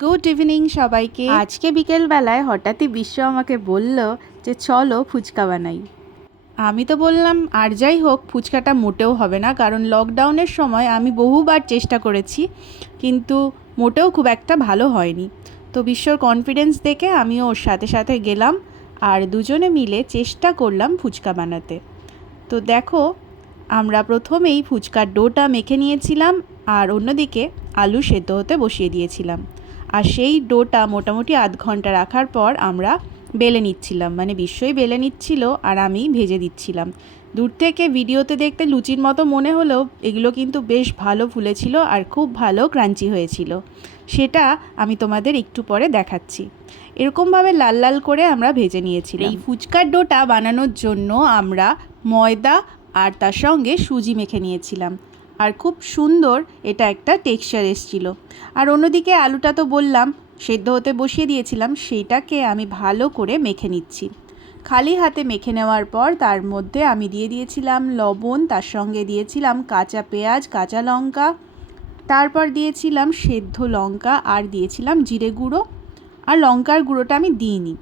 Good evening সবাইকে। আজকে বিকেলবেলায় হঠাৎই বিশ্ব আমাকে বলল যে চলো ফুচকা বানাই। আমি তো বললাম আর যাই হোক, ফুচকাটা মোটেও হবে না, কারণ লকডাউনের সময় আমি বহুবার চেষ্টা করেছি কিন্তু মোটেও খুব একটা ভালো হয়নি। তো বিশ্বর কনফিডেন্স দেখে আমিও ওর সাথে সাথে গেলাম আর দুজনে মিলে চেষ্টা করলাম ফুচকা বানাতে। তো দেখো, আমরা প্রথমেই ফুচকার ডোটা মেখে নিয়েছিলাম আর অন্যদিকে আলু সেদ্ধ হতে বসিয়ে দিয়েছিলাম। আর সেই ডোটা মোটামুটি আধ ঘন্টা রাখার পর আমরা বেলে নিচ্ছিলাম, মানে বিশ্বই বেলে নিচ্ছিল আর আমি ভেজে দিচ্ছিলাম। দূর থেকে ভিডিওতে দেখতে লুচির মতো মনে হলেও এগুলো কিন্তু বেশ ভালো ফুলেছিল আর খুব ভালো ক্রাঞ্চি হয়েছিল। সেটা আমি তোমাদের একটু পরে দেখাচ্ছি। এরকমভাবে লাল লাল করে আমরা ভেজে নিয়েছিলাম। এই ফুচকার ডোটা বানানোর জন্য আমরা ময়দা আর তার সঙ্গে সুজি মেখে নিয়েছিলাম আর খুব সুন্দর এটা একটা টেক্সচার এসেছিলো। আর অন্যদিকে আলুটা তো বললাম সেদ্ধ হতে বসিয়ে দিয়েছিলাম, সেইটাকে আমি ভালো করে মেখে নিচ্ছি। খালি হাতে মেখে নেওয়ার পর তার মধ্যে আমি দিয়ে দিয়েছিলাম লবণ, তার সঙ্গে দিয়েছিলাম কাঁচা পেঁয়াজ, কাঁচা লঙ্কা, তারপর দিয়েছিলাম সেদ্ধ লঙ্কা আর দিয়েছিলাম জিরে গুঁড়ো, আর লঙ্কার গুঁড়োটা আমি দিইনি।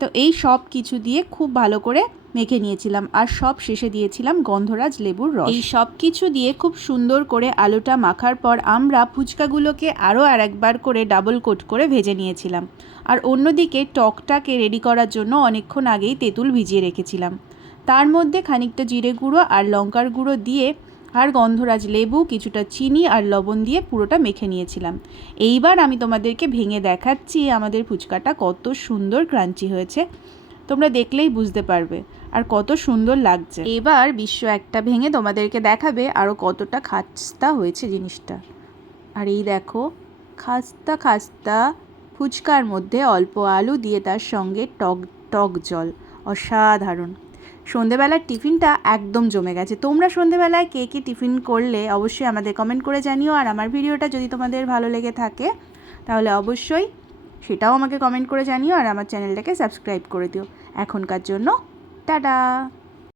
তো এই সব কিছু দিয়ে খুব ভালো করে মেখে নিয়েছিলাম আর সব শেষে দিয়েছিলাম গন্ধরাজ লেবুর রস। এই সব কিছু দিয়ে খুব সুন্দর করে আলুটা মাখার পর আমরা ফুচকাগুলোকে আরও আরেকবার করে ডাবল কোট করে ভেজে নিয়েছিলাম। আর অন্যদিকে টকটাকে রেডি করার জন্য অনেকক্ষণ আগেই তেঁতুল ভিজিয়ে রেখেছিলাম। তার মধ্যে খানিকটা জিরে গুঁড়ো আর লঙ্কার গুঁড়ো দিয়ে আর গন্ধরাজ লেবু, কিছুটা চিনি আর লবণ দিয়ে পুরোটা মেখে নিয়েছিলাম। এইবার আমি তোমাদেরকে ভেঙে দেখাচ্ছি আমাদের ফুচকাটা কত সুন্দর ক্রাঞ্চি হয়েছে, তোমরা দেখলেই বুঝতে পারবে আর কত সুন্দর লাগছে। এবার বিশ্ব একটা ভেঙে তোমাদেরকে দেখাবে আরও কতটা খাস্তা হয়েছে জিনিসটা। আর এই দেখো, খাস্তা খাস্তা ফুচকার মধ্যে অল্প আলু দিয়ে তার সঙ্গে টক টক জল, অসাধারণ। সন্ধেবেলার টিফিনটা একদম জমে গেছে। তোমরা সন্ধেবেলায় কে কী টিফিন করলে অবশ্যই আমাদের কমেন্ট করে জানিও। আর আমার ভিডিওটা যদি তোমাদের ভালো লেগে থাকে তাহলে অবশ্যই সেটাও আমাকে কমেন্ট করে জানিও আর আমার চ্যানেলটাকে সাবস্ক্রাইব করে দিও। এখনকার জন্য টাটা।